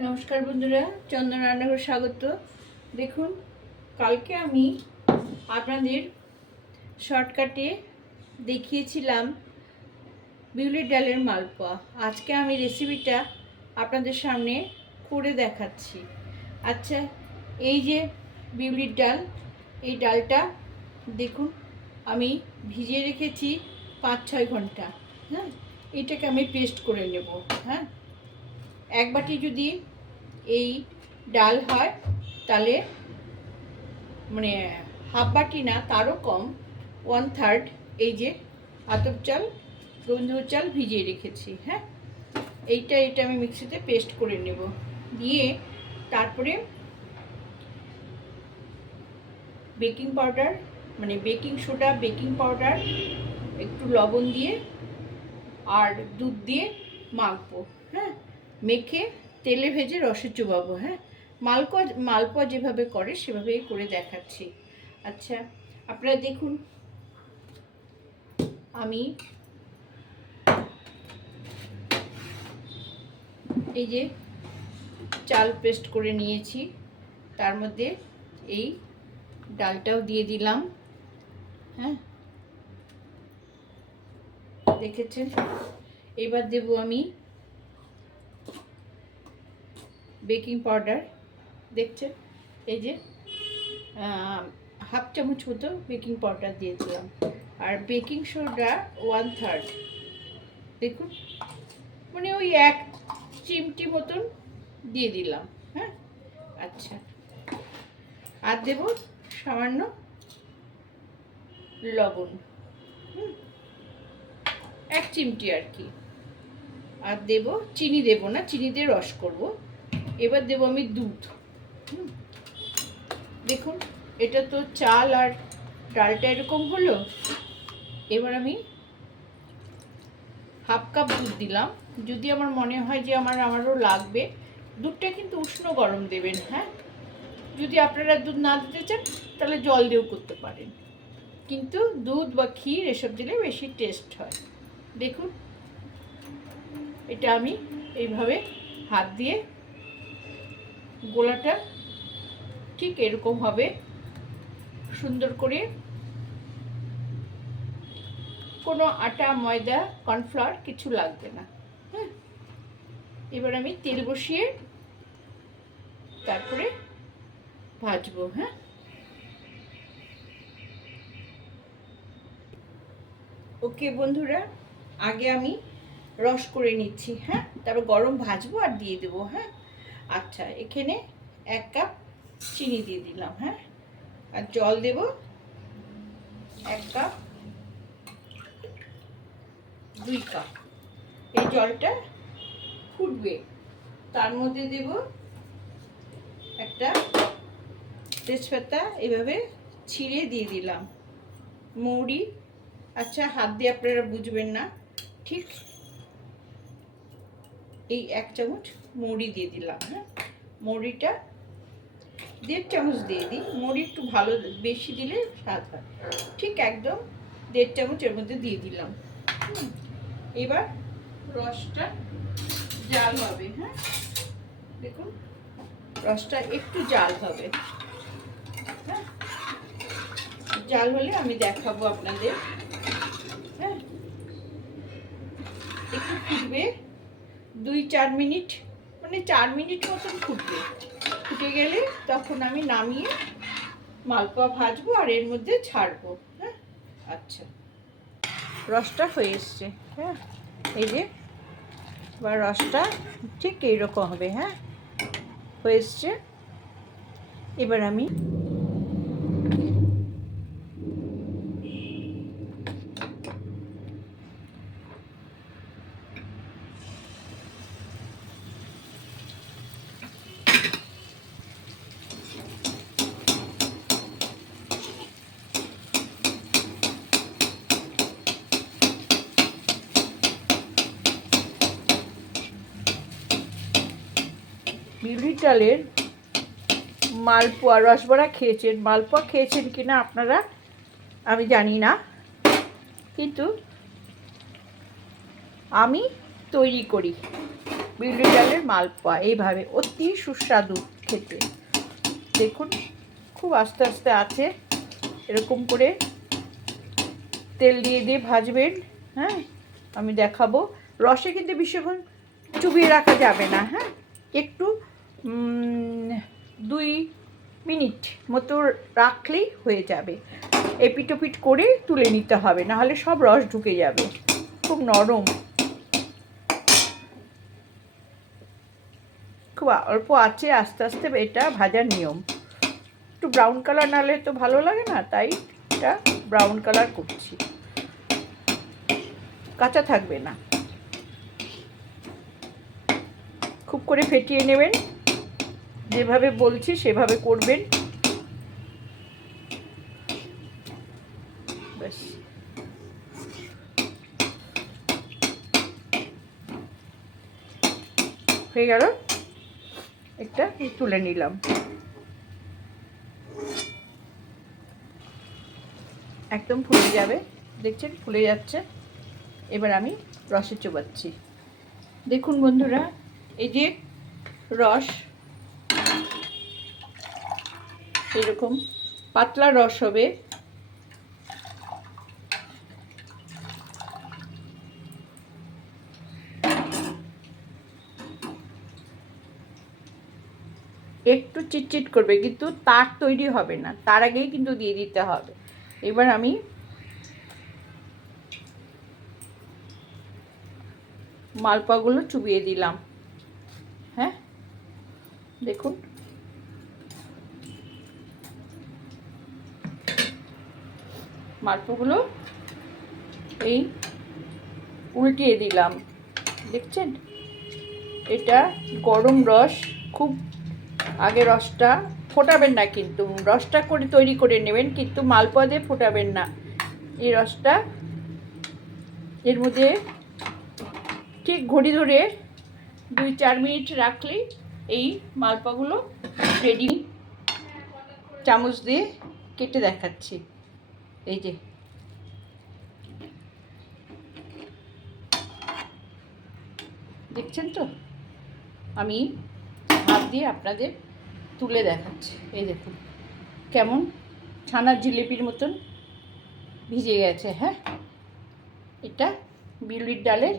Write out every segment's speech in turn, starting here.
নমস্কার বন্ধুরা, চন্দন রান্নাঘর স্বাগত। দেখুন, কালকে আমি আপনাদের শর্টকাটে দেখিয়েছিলাম বিউলির ডালের মালপোয়া। আজকে আমি রেসিপিটা আপনাদের সামনে করে দেখাচ্ছি। আচ্ছা এই যে বিউলির ডাল, এই ডালটা দেখুন, আমি ভিজিয়ে রেখেছি পাঁচ ছয় ঘণ্টা। হ্যাঁ এটাকে আমি পেস্ট করে নেব। হ্যাঁ এক বাটি যদি এই ডাল হয়, তাহলে মানে হাফ বাটি না, তারও কম ওয়ান থার্ড এই যে আতপ চাল রবীন্দ্র চাল ভিজিয়ে রেখেছি হ্যাঁ? এইটা, এটা আমি মিক্সিতে পেস্ট করে নেব। দিয়ে তারপরে বেকিং পাউডার মানে বেকিং সোডা, বেকিং পাউডার, একটু লবণ দিয়ে আর দুধ দিয়ে মাখবো হ্যাঁ? মেখে তেলে ভেজে রসে চুবাবো হ্যাঁ? মালপোয়া মালপোয়া যেভাবে করে, সেভাবেই করে দেখাচ্ছি। আচ্ছা আপনারা দেখুন। আমি এই যে চাল পেস্ট করে নিয়েছি, তার মধ্যে এই ডালটাও দিয়ে দিলাম হ্যাঁ? দেখেছেন? এবার দেব আমি বেকিং পাউডার, দেখছেন? এই যে হাফ চামচ মতো বেকিং পাউডার দিয়ে দিলাম আর বেকিং সোডা ওয়ান থার্ড দেখুন মানে ওই এক চিমটি মতন দিয়ে দিলাম হ্যাঁ? আচ্ছা আর দেব সামান্য লবণ এক চিমটি আর কি। আর দেব, চিনি দেব না চিনি দিয়ে রস করব। এবার দেব আমি দুধ। দেখুন, এটা তো চাল আর ডালটা এরকম হলো। এবার আমি হাফ কাপ দুধ দিলাম। যদি আমার মনে হয় যে আমার, আমারও লাগবে, দুধটা কিন্তু উষ্ণ গরম দেবেন হ্যাঁ? যদি আপনারা দুধ না দিতে চান, তাহলে জল দিয়েও করতে পারেন। কিন্তু দুধ বা ক্ষীর এসব দিলে বেশি টেস্ট হয়। দেখুন, এটা আমি এইভাবে হাত দিয়ে গোলাটা ঠিক এরকম হবে। সুন্দর করে কোনো আটা, ময়দা, কর্নফ্লাওয়ার কিছু লাগবে না। হ্যাঁ এবার আমি তেল বসিয়ে তারপরে ভাজবো হ্যাঁ। ওকে বন্ধুরা, আগে আমি রস করে নিচ্ছি হ্যাঁ। তারপর গরম ভাজবো আর দিয়ে দেবো হ্যাঁ। আচ্ছা এখানে এক কাপ চিনি দিয়ে দিলাম হ্যাঁ? আর জল দেব এক কাপ, দুই কাপ। এই জলটা ফুটবে। তার মধ্যে দেব একটা তেজপাতা, এভাবে ছিঁড়ে দিয়ে দিলাম। মৌরি আচ্ছা হাত দিয়ে আপনারা বুঝবেন না, ঠিক? এই এক চামচ মৌরি দিয়ে দিলাম হ্যাঁ? মৌরিটা দেড় চামচ দিয়ে দিই। মৌরি একটু ভালো বেশি দিলে স্বাদ হয়। ঠিক একদম দেড় চামচ এর মধ্যে দিয়ে দিলাম। এবার রসটা জাল হবে হ্যাঁ? দেখুন, রসটা একটু জাল হবে হ্যাঁ? জাল হলে আমি দেখাবো আপনাদের হ্যাঁ? একটু ফুটবে দুই চার মিনিট মানে চার মিনিট মতন ফুটবে। ফুটে গেলে তখন আমি নামিয়ে মালপোয়া ভাজবো আর এর মধ্যে ছাড়বো হ্যাঁ? আচ্ছা। রসটা হয়ে এসছে হ্যাঁ? এই যে বা রসটা ঠিক এইরকম হবে হ্যাঁ? হয়ে এসছে। এবার আমি বিউলির মালপোয়া, রসবড়া খেয়েছেন। মালপোয়া খেয়েছেন কি না আপনারা আমি জানি না। কিন্তু আমি তৈরি করি বিউলি ডালের মালপোয়া এইভাবে। অতি সুস্বাদু খেতে। দেখুন, খুব আস্তে আস্তে আছে। এরকম করে তেল দিয়ে দিয়ে ভাজবেন হ্যাঁ? আমি দেখাবো। রসে কিন্তু বেশিক্ষণ চুবিয়ে রাখা যাবে না হ্যাঁ? একটু দুই মিনিট মতো রাখলেই হয়ে যাবে। এপিটোপিট করে তুলে নিতে হবে, নাহলে সব রস ঢুকে যাবে। খুব নরম। খুব অল্প আছে, আস্তে আস্তে এটা ভাজার নিয়ম। একটু ব্রাউন কালার নাহলে তো ভালো লাগে না, তাই এটা ব্রাউন কালার করছি। কাঁচা থাকবে না। খুব করে ফেটিয়ে নেবেন। যেভাবে বলছি, সেভাবে করবেন। ব্যাস। হয়ে গেল। একটা তুলে নিলাম। একদম ফুলে যাবে। দেখছেন? ফুলে যাচ্ছে। এবার আমি রসে চোবাচ্ছি। দেখুন বন্ধুরা, এই যে রস এরকম পাতলা রস হবে। একটু চিটচিট করবে, কিন্তু তার তৈরি হবে না। তার আগেই কিন্তু দিয়ে দিতে হবে। এবার আমি মালপাগুলো চুবিয়ে দিলাম। হ্যাঁ? দেখুন। মালপোগুলো এই উল্টিয়ে দিলাম। দেখছেন? এটা গরম রস, খুব আগে রসটা ফোটাবেন না কিন্তু, রসটা করে তৈরি করে নেবেন কিন্তু মালপোয়া দিয়ে ফোটাবেন না। এই রসটা এর মধ্যে ঠিক ঘড়ি ধরে দুই চার মিনিট রাখলেই এই মালপাগুলো রেডি চামচ দিয়ে কেটে দেখাচ্ছি। এই যে। দেখছেন তো? আমি হাত দিয়ে আপনাদের তুলে দেখাচ্ছি। এই দেখুন, কেমন? ছানার জিলিপির মতন ভিজে গেছে হ্যাঁ? এটা বিউলির ডালের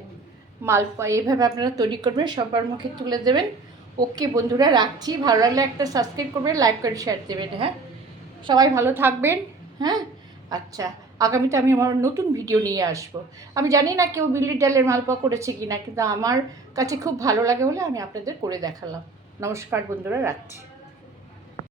মালপোয়া। এইভাবে আপনারা তৈরি করবেন, সবার মুখে তুলে দেবেন। ওকে বন্ধুরা, রাখছি। ভালো লাগলে একটা সাবস্ক্রাইব করবেন লাইক করে শেয়ার দেবেন হ্যাঁ? সবাই ভালো থাকবেন হ্যাঁ? আচ্ছা আগামীতে আমি আমার নতুন ভিডিও নিয়ে আসব। আমি জানি না কেউ বিল্লির ডালের মালপোয়া করেছে কি না কিন্তু আমার কাছে খুব ভালো লাগে বলে আমি আপনাদের করে দেখালাম। নমস্কার বন্ধুরা, রাখছি।